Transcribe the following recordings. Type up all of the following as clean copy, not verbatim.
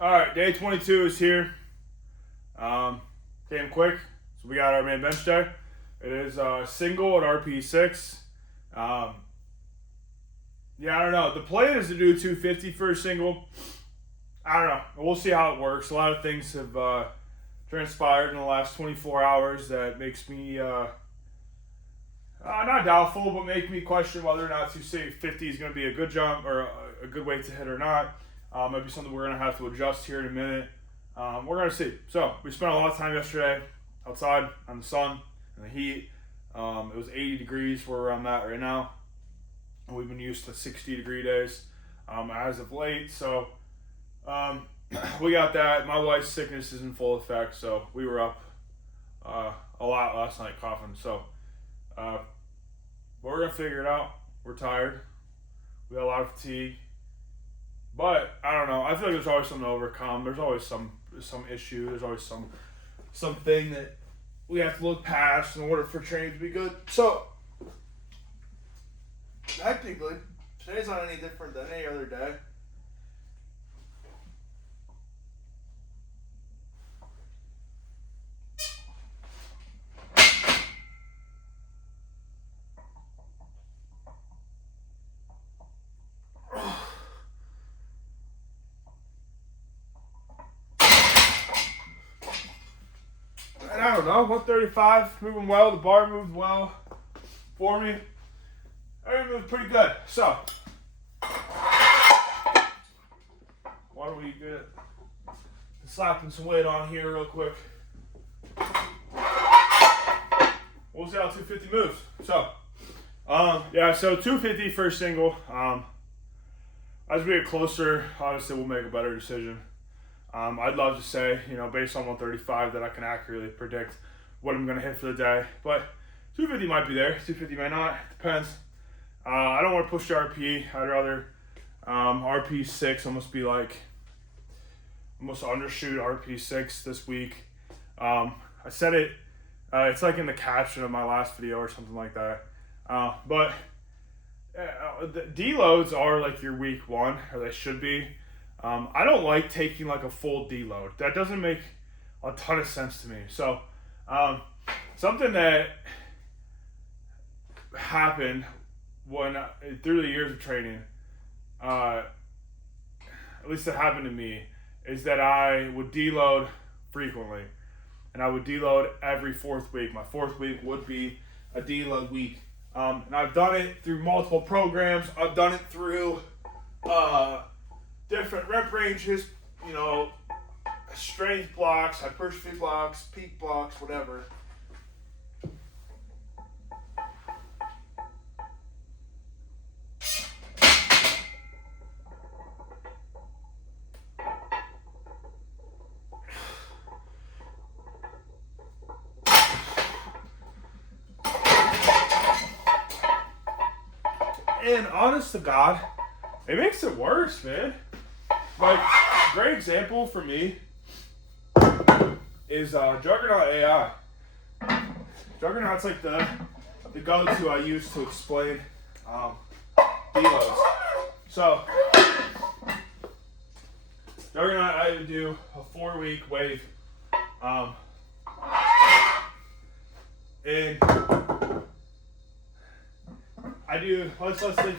All right, day 22 is here. Came quick, so we got our main bench day. It is single at RP6. Um, yeah, I don't know. The plan is to do 250 for a single. I don't know. We'll see how it works. A lot of things have transpired in the last 24 hours that makes me not doubtful, but make me question whether or not 250 is going to be a good jump or a good weight to hit or not. Maybe something we're going to have to adjust here in a minute. We're going to see. So we spent a lot of time yesterday outside on the sun and the heat. It was 80 degrees where I'm at right now. And we've been used to 60-degree days as of late. So we got that. My wife's sickness is in full effect, so we were up a lot last night coughing. So we're going to figure it out. We're tired. We got a lot of fatigue. But I don't know. I feel like there's always something to overcome. There's always some issue. There's always something that we have to look past in order for training to be good. So technically, today's not any different than any other day. I don't know, 135, moving well. The bar moved well for me. Everything moved pretty good. So, why don't we get slapping some weight on here real quick. We'll see how 250 moves. So, so 250 for a single. As we get closer, obviously we'll make a better decision. I'd love to say, based on 135 that I can accurately predict what I'm going to hit for the day. But 250 might be there. 250 might not. Depends. I don't want to push the RP. I'd rather RP6 almost undershoot RP6 this week. I said it. It's like in the caption of my last video or something like that. But the deloads are like your week one, or they should be. I don't like taking like a full deload. That doesn't make a ton of sense to me. So, something that happened through the years of training, at least it happened to me, is that I would deload frequently. And I would deload every fourth week. My fourth week would be a deload week. And I've done it through multiple programs. I've done it through different rep ranges, strength blocks, hypertrophy blocks, peak blocks, whatever. And honest to God, it makes it worse, man. Like, great example for me is Juggernaut AI. Juggernaut's like the go-to I use to explain deloads. So, Juggernaut, I would do a 4-week wave. And I do, let's say,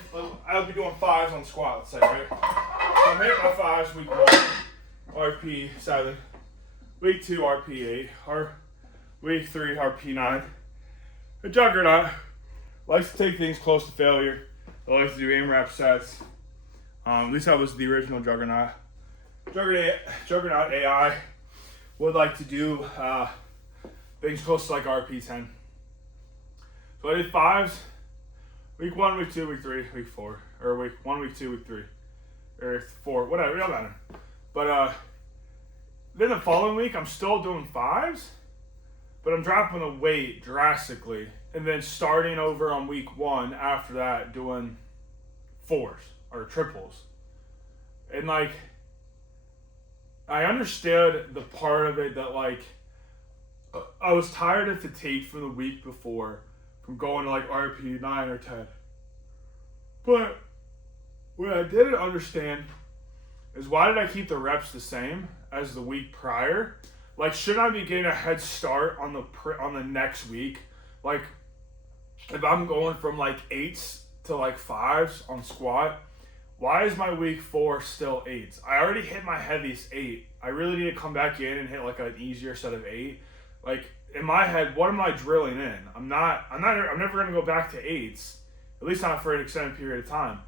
I'll be doing 5s on squat, let's say, right? So I'm hitting my 5s week 1, RP 7, week 2, RP 8, or week 3, RP 9. The Juggernaut likes to take things close to failure. It likes to do AMRAP sets. At least that was the original Juggernaut. Juggernaut AI would like to do things close to like RP 10. So I did 5s. Week 1, week 2, week 3, week 4. Or week 1, week 2, week 3. Or 4, whatever, it don't matter. But then the following week, I'm still doing 5s. But I'm dropping the weight drastically. And then starting over on week 1 after that, doing 4s or triples. And like, I understood the part of it that like, I was tired of fatigue from the week before. From going to like RP 9 or 10. But what I didn't understand is why did I keep the reps the same as the week prior? Like, shouldn't I be getting a head start on the next week? Like, if I'm going from like 8s to like 5s on squat, why is my week 4 still 8s? I already hit my heaviest 8. I really need to come back in and hit like an easier set of 8. Like, in my head, what am I drilling in? I'm never gonna go back to 8s, at least not for an extended period of time.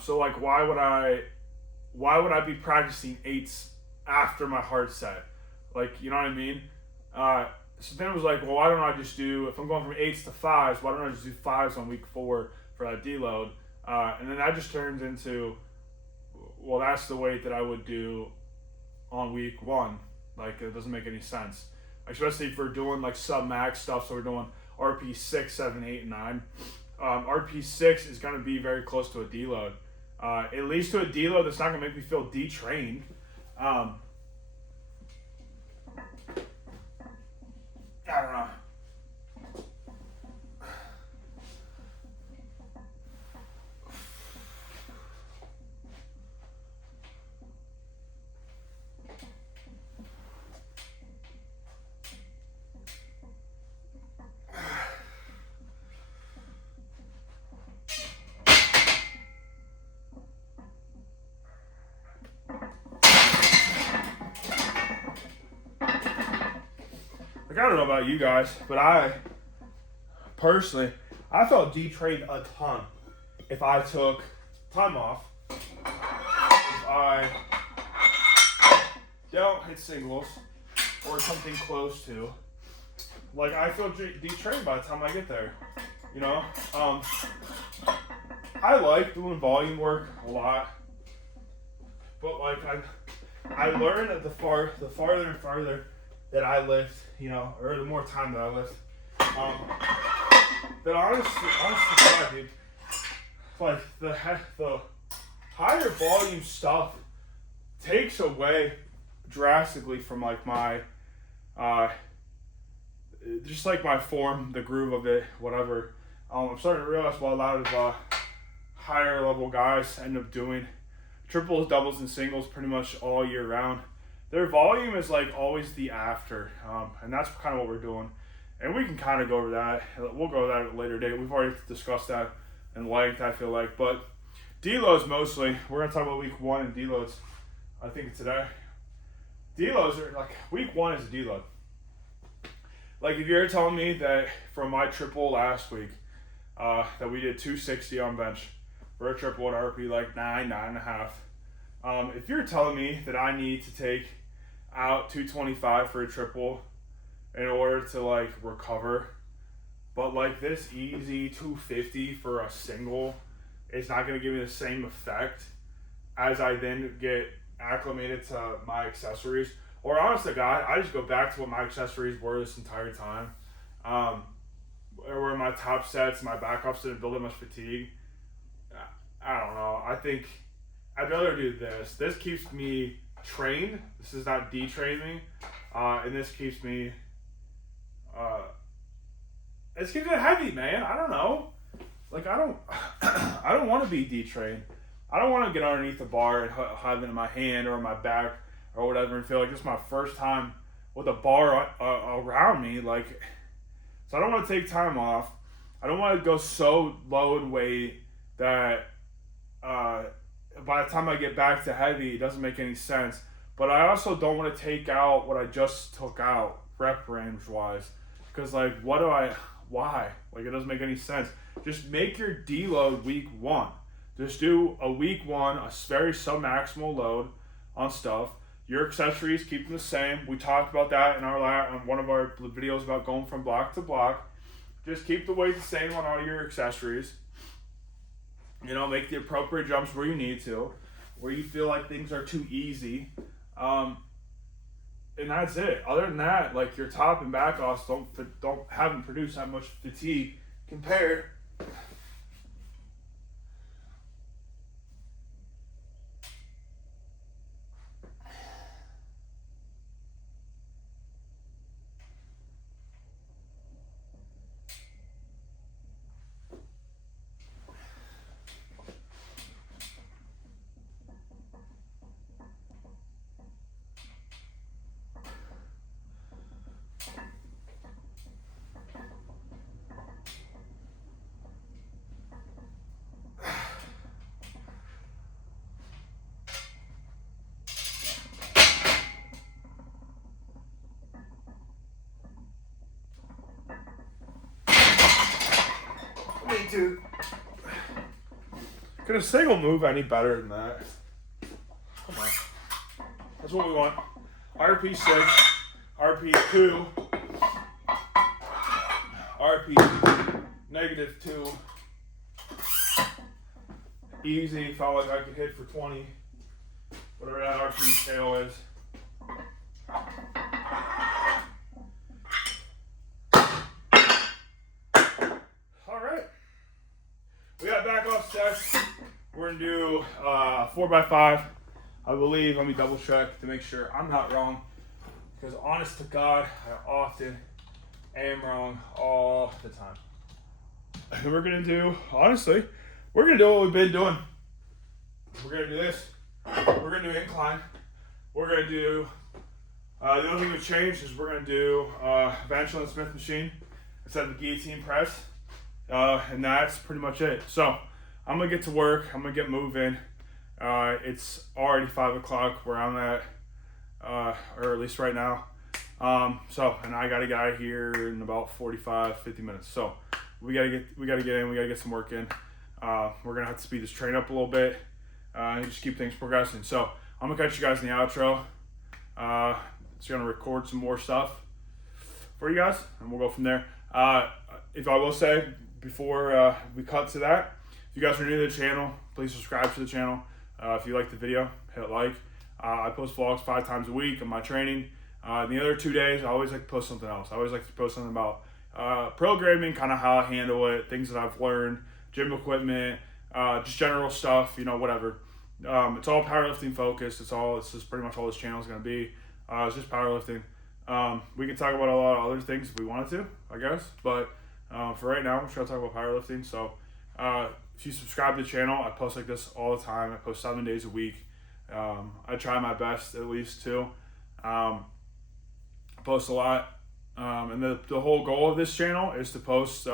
So like, why would I be practicing 8s after my hard set? Like, you know what I mean? So then it was like, well, why don't I just do, if I'm going from 8s to 5s, why don't I just do 5s on week 4 for that deload? And then that just turns into, well, that's the weight that I would do on week 1. Like, it doesn't make any sense. Especially if we're doing like sub-max stuff, so we're doing RP 6, 7, 8, and 9. RP 6 is going to be very close to a deload. At least to a deload that's not going to make me feel detrained. I don't know. Like, I don't know about you guys, but I personally, I felt detrained a ton if I took time off, if I don't hit singles or something close to. Like, I feel detrained by the time I get there, you know? I like doing volume work a lot, but like, I learned that the farther and farther that I lift, you know, or the more time that I lift, that honestly, dude, like the higher volume stuff takes away drastically from like my, just like my form, the groove of it, whatever. I'm starting to realize what a lot of higher level guys end up doing. Triples, doubles, and singles pretty much all year round. Their volume is like always the after, and that's kind of what we're doing. And we can kind of go over that. We'll go over that at a later date. We've already discussed that in length, I feel like. But deloads mostly. We're going to talk about week 1 and deloads, I think, today. Deloads are like, week 1 is a deload. Like, if you're telling me that from my triple last week, that we did 260 on bench for a triple at RP like 9.5. If you're telling me that I need to take out 225 for a triple in order to like recover, but like this easy 250 for a single is not going to give me the same effect as I then get acclimated to my accessories, or honest to God, I just go back to what my accessories were this entire time. Where my top sets, my backups didn't build that much fatigue. I don't know. I think I'd rather do this. This keeps me trained. This does not detrain me. And this keeps me, it keeps it heavy, man. I don't know. Like, I don't want to be detrained. I don't want to get underneath the bar and have it in my hand or in my back or whatever and feel like this is my first time with a bar around me. Like, so I don't want to take time off. I don't want to go so low in weight that by the time I get back to heavy, it doesn't make any sense. But I also don't want to take out what I just took out rep range wise. Because like, why? Like, it doesn't make any sense. Just make your deload week 1. Just do a week 1, a very sub-maximal load on stuff. Your accessories, keep them the same. We talked about that in on one of our videos about going from block to block. Just keep the weight the same on all your accessories. You know, make the appropriate jumps where you need to, where you feel like things are too easy. And that's it. Other than that, like, your top and back offs haven't produced that much fatigue compared. Can a single move any better than that? Come on. That's what we want. RP 6, RP 2, RP -2. Easy. Felt like I could hit for 20. Whatever that RP scale is. Alright. We got back off sets. We're going to do 4x5. I believe, let me double check to make sure I'm not wrong. Because honest to God, I often am wrong all the time. And we're going to do, honestly, we're going to do what we've been doing. We're going to do this. We're going to do incline. We're going to do, the only thing that's changed is we're going to do Evangeline Smith machine instead of the guillotine press. And that's pretty much it. So I'm going to get to work. I'm going to get moving. It's already 5 o'clock where I'm at, or at least right now. And I got to get out of here in about 45, 50 minutes. So we got to get in, we got to get some work in. We're going to have to speed this train up a little bit, and just keep things progressing. So I'm going to catch you guys in the outro. Just going to record some more stuff for you guys, and we'll go from there. If I will say, before we cut to that, if you guys are new to the channel, please subscribe to the channel. If you like the video, hit like. I post vlogs 5 times a week of my training. The other 2 days, I always like to post something else. I always like to post something about programming, kind of how I handle it, things that I've learned, gym equipment, just general stuff, you know, whatever. It's all powerlifting focused. It's just pretty much all this channel is going to be. It's just powerlifting. We can talk about a lot of other things if we wanted to, I guess. But for right now, I'm just going to talk about powerlifting. So if you subscribe to the channel, I post like this all the time. I post 7 days a week. I try my best at least to. I post a lot. And the whole goal of this channel is to post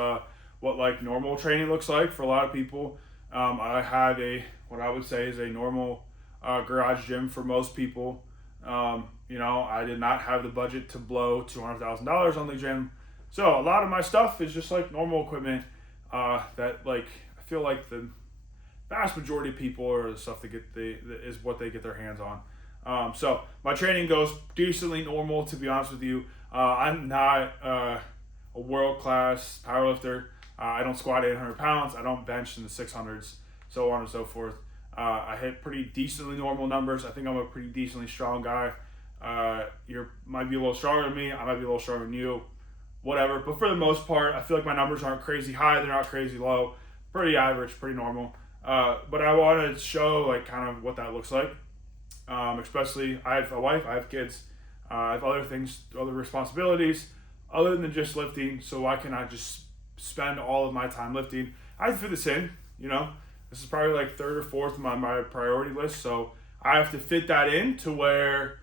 what like normal training looks like for a lot of people. I have what I would say is a normal garage gym for most people. You know, I did not have the budget to blow $200,000 on the gym. So a lot of my stuff is just like normal equipment that like I feel like the vast majority of people are the stuff that is what they get their hands on. So my training goes decently normal, to be honest with you. I'm not a world-class powerlifter. I don't squat 800 pounds. I don't bench in the 600s, so on and so forth. I hit pretty decently normal numbers. I think I'm a pretty decently strong guy. You might be a little stronger than me. I might be a little stronger than you. Whatever. But for the most part, I feel like my numbers aren't crazy high. They're not crazy low. Pretty average, pretty normal. But I wanted to show like kind of what that looks like. Especially, I have a wife, I have kids, I have other things, other responsibilities, other than just lifting. So why can I just spend all of my time lifting? I have to fit this in, you know. This is probably like 3rd or 4th on my priority list. So I have to fit that in to where,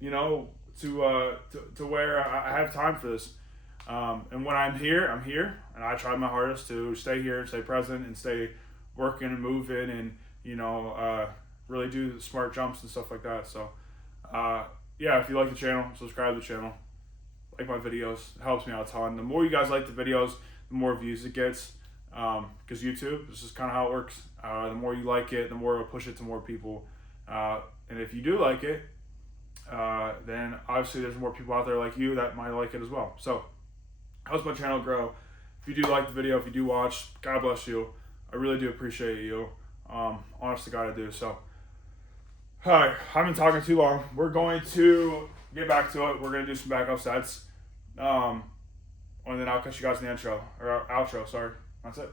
you know, to where I have time for this. And when I'm here, and I try my hardest to stay here, stay present, and stay working and moving, and you know, really do the smart jumps and stuff like that. So, yeah, if you like the channel, subscribe to the channel, like my videos. It helps me out a ton. The more you guys like the videos, the more views it gets. Because YouTube, this is kind of how it works. The more you like it, the more it'll push it to more people. And if you do like it, then obviously there's more people out there like you that might like it as well. So, helps my channel grow. If you do like the video, if you do watch, God bless you. I really do appreciate you. Honest to God, I do. So, alright, I've been talking too long. We're going to get back to it. We're going to do some backup sets. And then I'll catch you guys in the intro, or outro, sorry. That's it.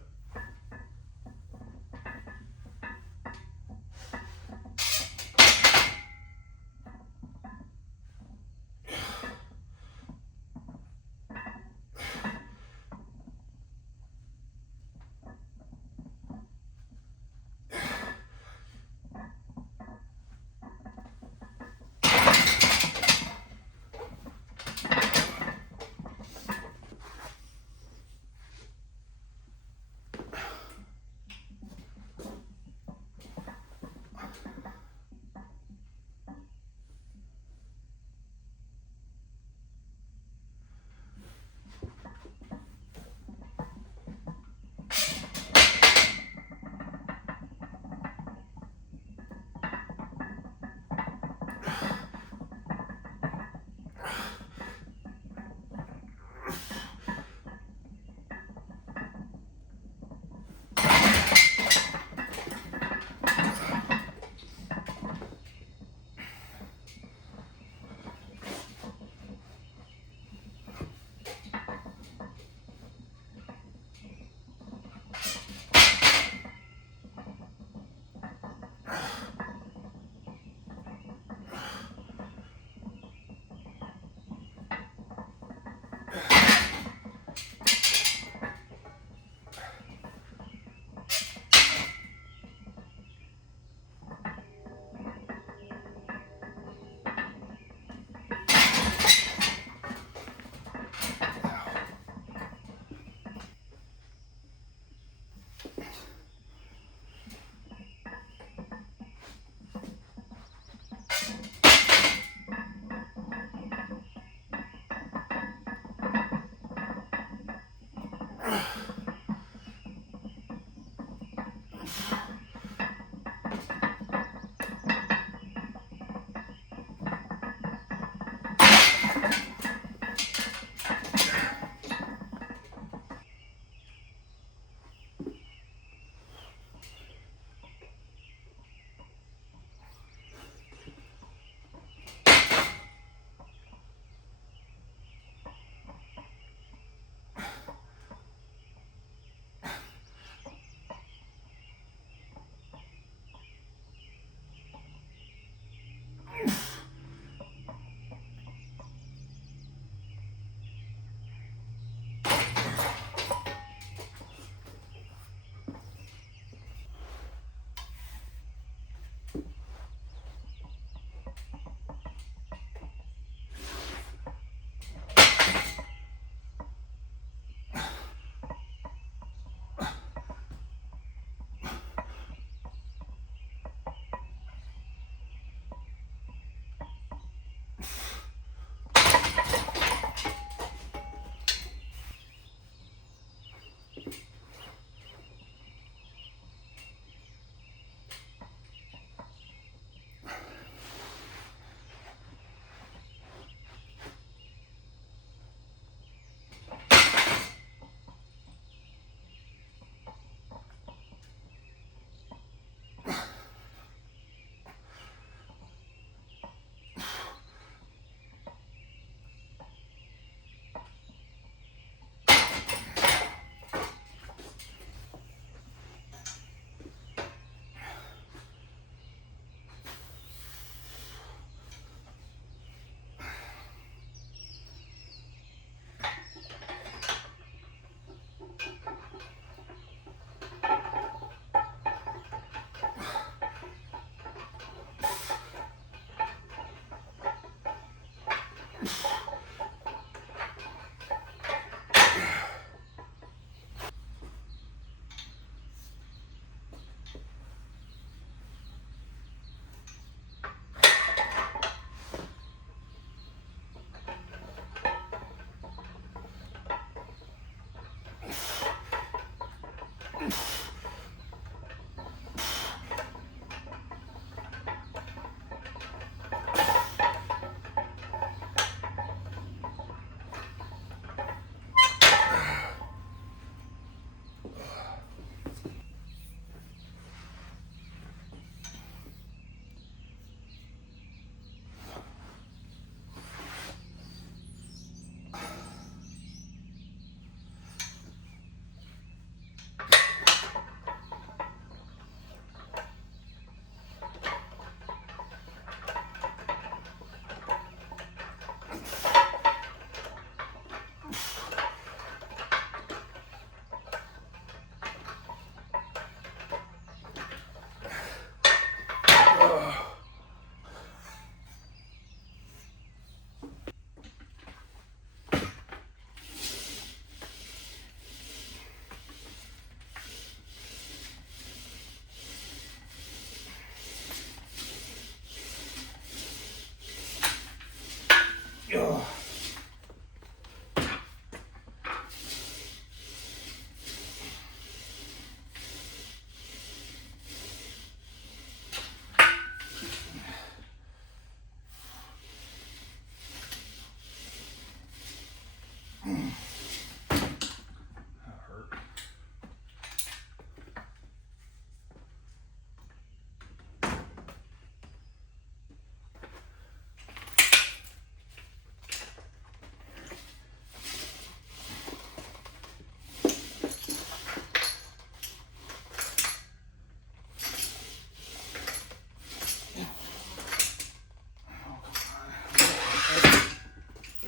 Ugh.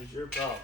It's your problem.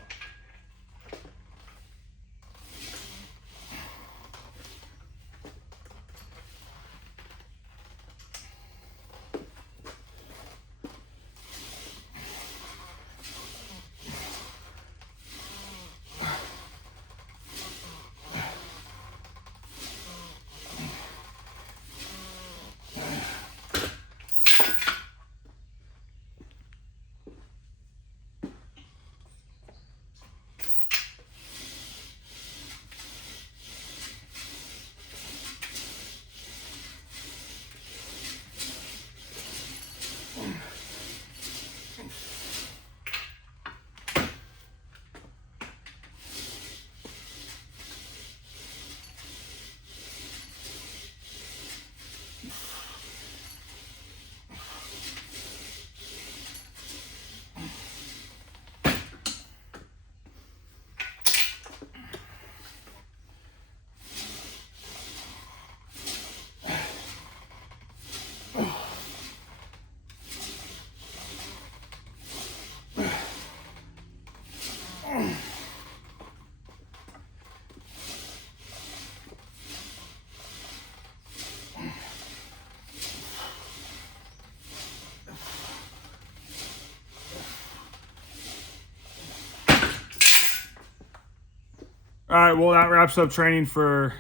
All right, well, that wraps up training for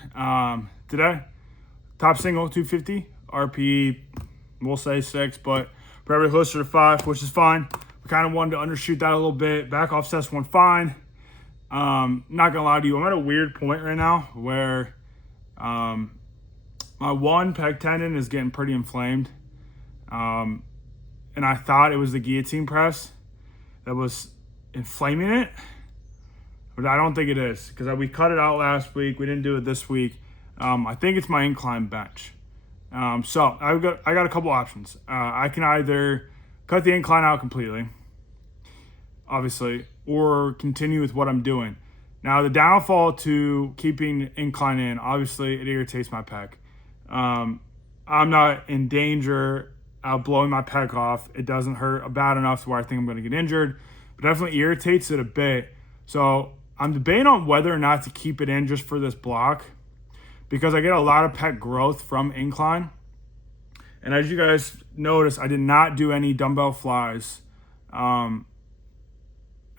today. Top single, 250. RPE, we'll say 6, but probably closer to 5, which is fine. We kind of wanted to undershoot that a little bit. Back offsets went fine. Not going to lie to you, I'm at a weird point right now where my one pec tendon is getting pretty inflamed. And I thought it was the guillotine press that was inflaming it. But I don't think it is, because we cut it out last week. We didn't do it this week. I think it's my incline bench. So I got a couple options. I can either cut the incline out completely, obviously, or continue with what I'm doing. Now, the downfall to keeping incline in, obviously, it irritates my pec. I'm not in danger of blowing my pec off. It doesn't hurt bad enough to where I think I'm going to get injured, but definitely irritates it a bit. So I'm debating on whether or not to keep it in just for this block, because I get a lot of pec growth from incline. And as you guys notice, I did not do any dumbbell flies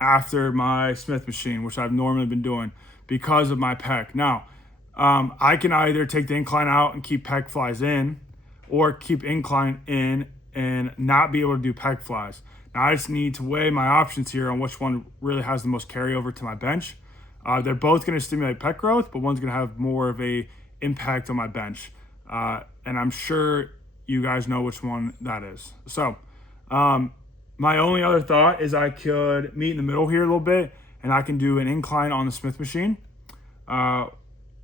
after my Smith machine, which I've normally been doing because of my pec. Now, I can either take the incline out and keep pec flies in, or keep incline in and not be able to do pec flies. Now, I just need to weigh my options here on which one really has the most carryover to my bench. They're both going to stimulate pec growth, but one's going to have more of a impact on my bench. And I'm sure you guys know which one that is. So, my only other thought is I could meet in the middle here a little bit, and I can do an incline on the Smith machine,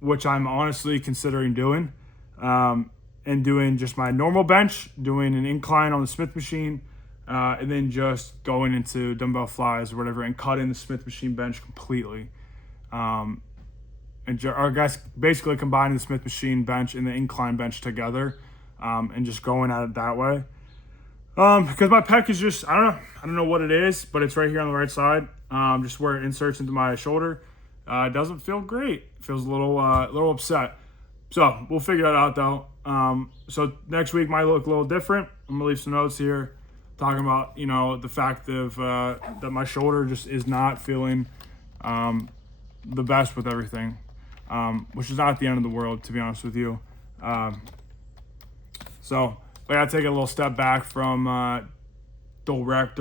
which I'm honestly considering doing, and doing just my normal bench, doing an incline on the Smith machine, and then just going into dumbbell flies or whatever and cutting the Smith machine bench completely. Or guys, basically combining the Smith machine bench and the incline bench together, and just going at it that way. Because my pec is just, I don't know what it is, but it's right here on the right side, just where it inserts into my shoulder. It doesn't feel great. It feels a little upset. So we'll figure that out though. So next week might look a little different. I'm gonna leave some notes here talking about, the fact of that my shoulder just is not feeling the best with everything, which is not the end of the world, to be honest with you. So I gotta take a little step back from direct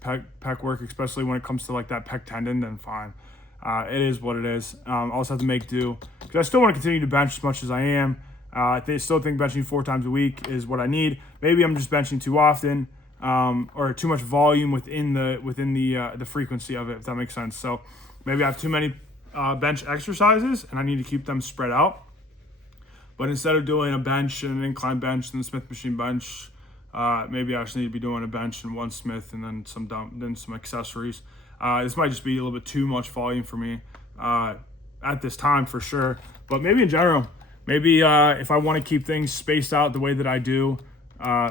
pec work, especially when it comes to like that pec tendon. Then fine, it is what it is. I also have to make do because I still want to continue to bench as much as I am. I still think benching 4 times a week is what I need. Maybe I'm just benching too often, or too much volume within the frequency of it, if that makes sense. So maybe I have too many bench exercises and I need to keep them spread out. But instead of doing a bench and an incline bench and the Smith machine bench, maybe I just need to be doing a bench and one Smith and then some accessories. This might just be a little bit too much volume for me at this time for sure. But maybe in general, maybe if I want to keep things spaced out the way that I do,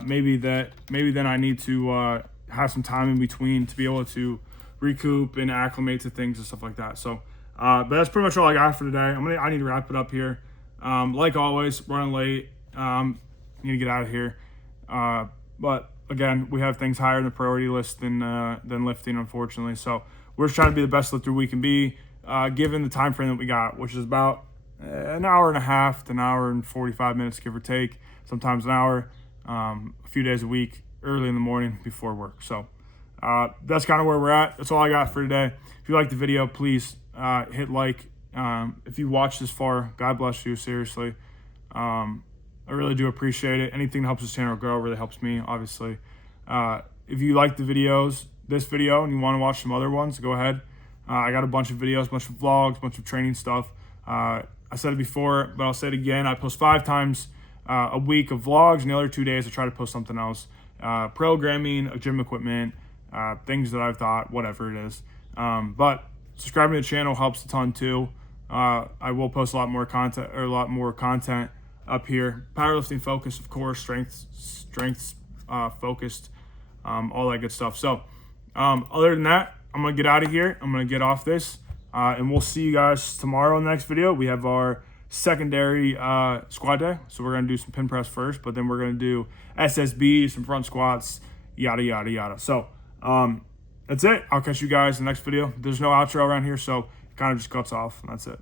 maybe then I need to have some time in between to be able to recoup and acclimate to things and stuff like that. So, but that's pretty much all I got for today. I need to wrap it up here. Like always, running late. Need to get out of here. But again, we have things higher in the priority list than lifting, unfortunately. So we're just trying to be the best lifter we can be, given the time frame that we got, which is about an hour and a half to an hour and 45 minutes, give or take. Sometimes an hour, a few days a week, early in the morning before work. So that's kind of where we're at. That's all I got for today. If you like the video, please hit like. If you watched this far, God bless you, seriously. I really do appreciate it. Anything that helps this channel grow really helps me, obviously. If you like the videos, this video, and you want to watch some other ones, go ahead. I got a bunch of videos, a bunch of vlogs, a bunch of training stuff. I said it before, but I'll say it again. I post 5 times a week of vlogs, and the other 2 days I try to post something else. Programming, gym equipment, things that I've thought, whatever it is. But subscribing to the channel helps a ton too. I will post a lot more content up here. Powerlifting focused, of course, strengths focused, all that good stuff. So other than that, I'm gonna get out of here. I'm gonna get off this, and we'll see you guys tomorrow in the next video. We have our secondary squat day, so we're gonna do some pin press first, but then we're gonna do SSB, some front squats, yada yada yada. So that's it. I'll catch you guys in the next video. There's no outro around here, so it kind of just cuts off, and that's it.